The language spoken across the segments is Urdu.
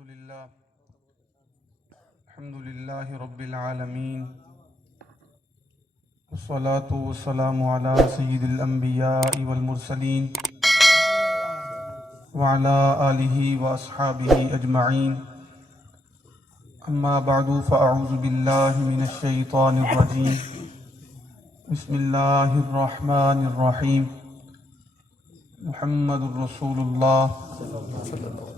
الحمد لله رب العالمين والصلاة والسلام على سيد الأنبياء والمرسلين وعلى آله وأصحابه أجمعين أما بعد فأعوذ بالله من الشيطان الرجيم بسم الله الرحمن الرحيم محمد رسول الله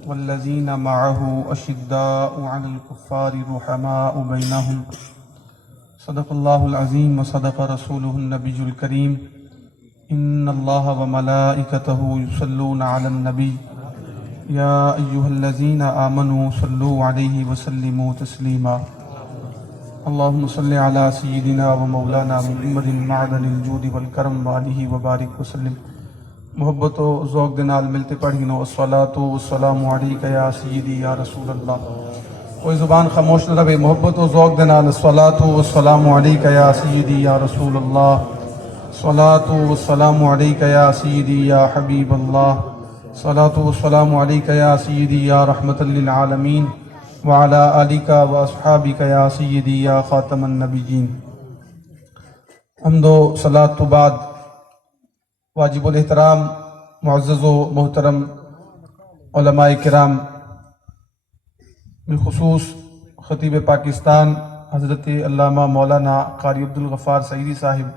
والذين معه أشداء على الكفار رحماء بينهم صدق الله العظيم وصدق رسوله النبي الكريم إن الله وملائكته يصلون على النبي يا أيها الذين آمنوا صلوا عليه وسلموا تسليما اللهم صل على سيدنا ومولانا محمد معدن الجود والكرم وآله وبارك وسلم. محبت و ذوق دے نال ملتے پڑھینو الصلاۃ والسلام علیک یا سیدی یا رسول اللہ. کوئی زبان خاموش نہ رہے. محبت و ذوق دے نال الصلاۃ والسلام علیک یا سیدی یا رسول اللہ. الصلاۃ والسلام علیک یا سیدی یا حبیب اللہ. الصلاۃ والسلام علیک یا سیدی یا رحمت للعالمین وعلی آلک و اصحابک یا سیدی یا خاتم النبیین. حمد و صلاۃ تو بعد واجب الاحترام معزز و محترم علماء کرام بالخصوص خطیب پاکستان حضرت علامہ مولانا قاری عبدالغفار سعیدی صاحب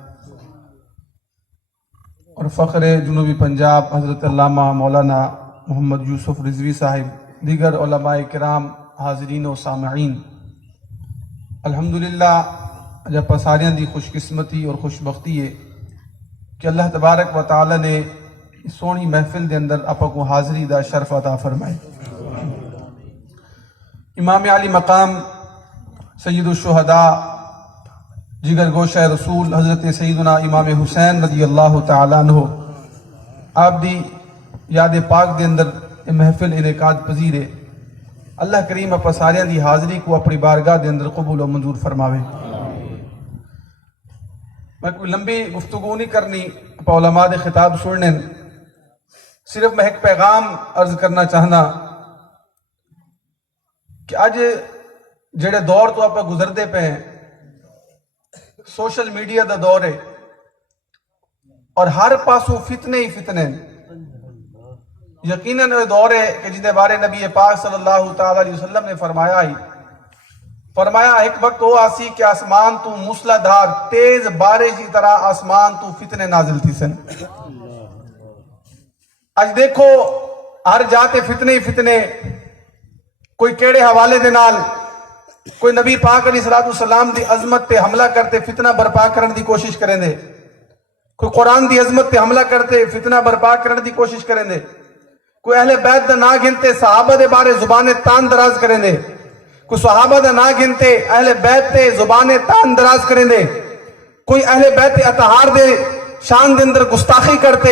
اور فخر جنوبی پنجاب حضرت علامہ مولانا محمد یوسف رضوی صاحب، دیگر علماء کرام، حاضرین و سامعین، الحمدللہ جب پساریاں دی خوش قسمتی اور خوش بختی ہے کہ اللہ تبارک و تعالی نے سونی محفل دے اندر اپا کو حاضری دا شرف عطا فرمائے. امام علی مقام سید الشہداء جگر گوشہ رسول حضرت سیدنا امام حسین رضی اللہ تعالیٰ عنہ آپ دی یاد پاک دے اندر محفل انعقاد پذیر ہے. اللہ کریم اپا ساریاں دی حاضری کو اپنی بارگاہ دے اندر قبول و منظور فرماوے. میں کوئی لمبی گفتگو نہیں کرنی، علماء دے خطاب سننے، صرف میں ایک پیغام عرض کرنا چاہنا کہ آج جڑے دور تو آپ گزردے پہ ہیں، سوشل میڈیا دا دور ہے اور ہر پاسو فتنے ہی فتنے. یقیناً وہ دور ہے کہ جن بارے نبی پاک صلی اللہ تعالی علیہ وسلم نے فرمایا ایک وقت وہ آسی کہ آسمان تو موسلا دھار تیز بارش کی طرح آسمان تو فتنے نازل تھی سن. آج دیکھو ہر جاتے فتنے ہی فتنے، کوئی کیڑے حوالے دے نال، کوئی نبی پاک علیہ السلام دی عظمت تے حملہ کرتے فتنہ برپا کرن دی کوشش کریں دے، کوئی قرآن دی عظمت تے حملہ کرتے فتنہ برپا کرن دی کوشش کریں دے، کوئی اہل بیت دا نا گنتے صحابہ دے بارے زبان تان دراز کریں دے، کوئی صحابہ دا نا گنتے اہل بیت تے زبان تان دراز کریں دے، کوئی اہل بیت اطہار دے شان دے اندر گستاخی کرتے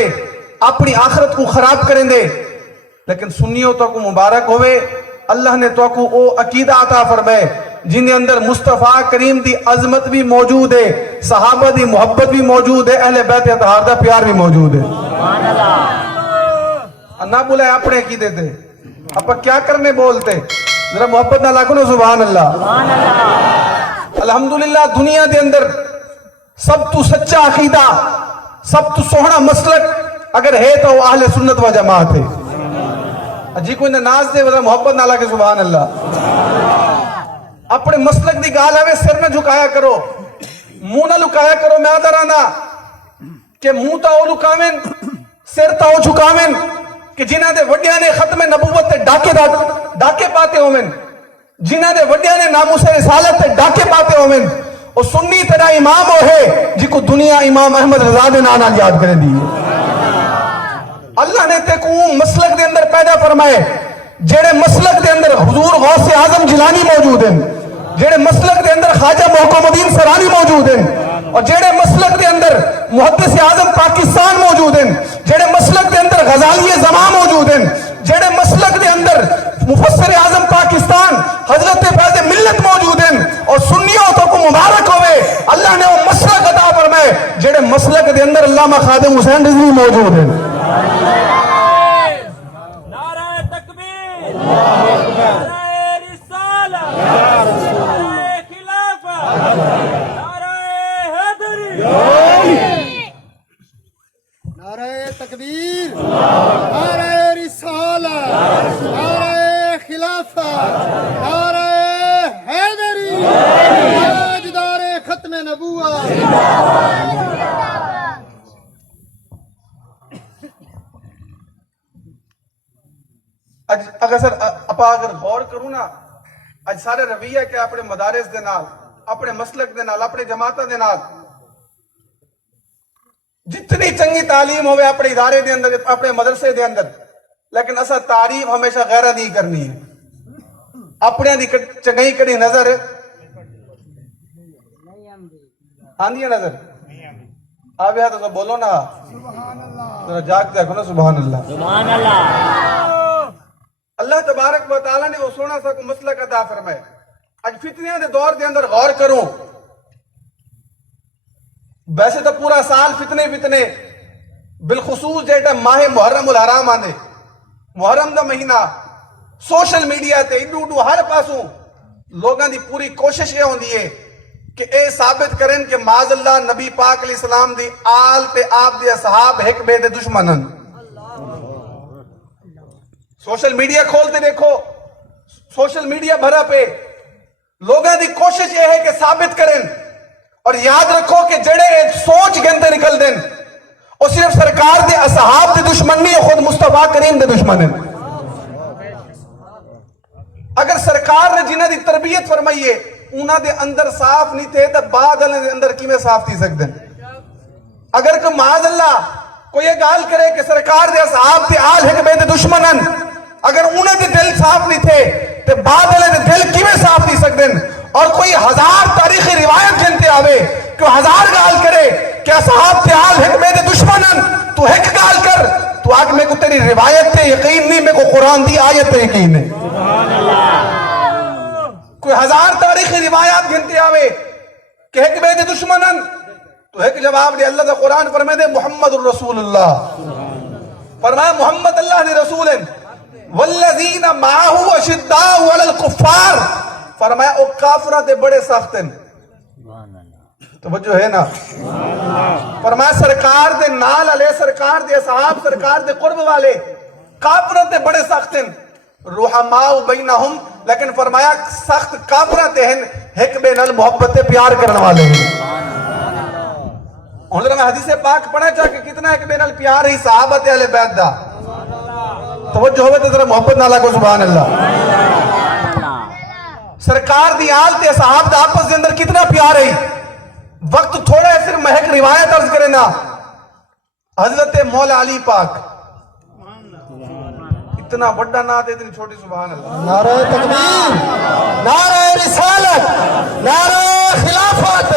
اپنی آخرت کو خراب کریں دے. لیکن سنیوں تو کو مبارک ہوئے، اللہ نے تو کو او عقیدہ عطا فرمائے جن کے اندر مصطفیٰ کریم دی عظمت بھی موجود ہے، صحابہ دی محبت بھی موجود ہے، اہل بیت اطہار دا پیار بھی موجود ہے. نہ بولے اپنے عقیدے تھے اپا کیا کرنے بولتے، ذرا محبت نہ لاکھو نا سبحان اللہ. الحمدللہ دنیا دے اندر سب تو سچا عقیدہ، سب تو سوہنا مسلک اگر ہے تو وہ اہل سنت و جماعت ہے. جی کوئی ناز دے ذرا محبت نہ لاکھے سبحان اللہ. اپنے مسلک دی گال ہے سر نہ جھکایا کرو، منہ نہ لکایا کرو. میں آدھا رہنا کہ منہ تا او لکاویں سر تا او جھکاویں کہ جنہ دے وڈیاں نے ختم نبوت تے ڈاکے پاتے ہومیں، جنہ دے وڈیاں نے ناموس رسالت تے ڈاکے پاتے ہومیں، اور سنی تیرا امام ہو ہے جی کو دنیا امام احمد رضا دے نانا یاد کرے دی. اللہ نے تے کو مسلک دے اندر پیدا فرمائے جڑے مسلک دے اندر حضور غوث اعظم جیلانی موجود ہیں، جڑے مسلک دے اندر خواجہ محکم الدین سرانی موجود ہیں، اور جڑے مسلک دے اندر محدث اعظم پاکستان موجود ہیں، جڑے مسلک دے اندر غزالی زمان موجود ہیں، جڑے مسلک دے اندر مفسر اعظم پاکستان حضرت فیض ملت موجود ہیں. اور سنیوں تو کو مبارک ہوئے اللہ نے وہ مسلک عطا فرمائے جڑے مسلک دے اندر علامہ خادم حسین رضوی موجود ہیں. نعرہ تکبیر، پا اگر غور کروں نا اج سارے رویہ کہ اپنے مدارس دے نال اپنے مسلک دے نال اپنے جماعتاں دے نال جتنی چنگی تعلیم ہوئے اپنے ادارے دے اندر اپنے مدرسے دے اندر لیکن اسا تعریف ہمیشہ غیرہ نہیں کرنی ہے اپنے دی چنگئی کڑی نظر آندھی ہے نظر آپ یہاں تو بولو نا ذرا جاگ دیکھو نا سبحان اللہ سبحان اللہ اللہ تبارک و تعالیٰ نے وہ سونا سا کو مسلک عطا فرمائے آج فتنیاں دے دور دے اندر غور کروں ویسے تو پورا سال فتنے بالخصوص جیٹا ماہ محرم الحرام آنے محرم دا مہینہ سوشل میڈیا تے اڈو ہر پاسوں لوگاں دی پوری کوشش یہ ہوندی ہے کہ اے ثابت کریں کہ معاذ اللہ نبی پاک علیہ السلام دی آل تے آپ دی اصحاب ایک بے دے دشمنن سوشل میڈیا کھولتے دیکھو سوشل میڈیا بھرا پہ لوگاں دی کوشش یہ ہے کہ ثابت کریں اور یاد رکھو کہ جڑے سوچ گندے نکل دیں اور صرف سرکار دے اصحاب دے دشمن نہیں خود مصطفیٰ کریم دے دشمن ہیں اگر سرکار نے جنہ دی تربیت فرمائیے انہاں دے اندر صاف نہیں تھے تو بعد دے اندر کی میں صاف تھی سکتے ہیں اگر کہ معاذ اللہ کوئی یہ گال کرے کہ سرکار دے اصحاب دے آل ہے کہ بے دے دشمنن اگر انہاں دے دل صاف نہیں تھے تو بعد دے دل کی میں صاف نہیں سکتے ہیں اور کوئی ہزار تاریخی روایت جنتے آوے کہ ہزار گال کرے کہ اصحاب تے آل ہے میرے دشمنن تو ایک گال کر تو آج میں کو تیری روایت تے یقین نہیں میں کو قرآن دی آیت تے یقین ہے کوئی ہزار تاریخی روایات گنتے آوے کہ ایک میرے دشمنن تو ایک جواب دے اللہ دا قرآن فرمائے دے محمد الرسول اللہ فرمایا محمد اللہ دے رسول والذین معاہو اشداء علی الکفار فرمایا او کافرہ دے بڑے سخت ہیں توجہ ہے نا فرمایا سرکار دے نال علیہ سرکار دے اصحاب سرکار دے قرب والے کافرہ دے بڑے سخت ہیں رحماء بینہم لیکن فرمایا سخت کافرہ دے ہیں ایک بے نال محبت پیار کرنے والے ہیں انہوں نے حدیث پاک پڑھا چاہ کہ کتنا ایک بے نال پیار ہی صحابت اہل بیت دا توجہ ہوئے تو ذرا محبت نالا کو سبحان اللہ سرکار دی آل تے صحاب دا آپس دے اندر کتنا پیار ہے وقت تھوڑا ہے صرف محک روایت عرض کرے نا حضرت مولا علی پاک اتنا بڑا نہ دے اتنی چھوٹی سبحان اللہ نعرہ تکبیر نعرہ رسالت نعرہ خلافت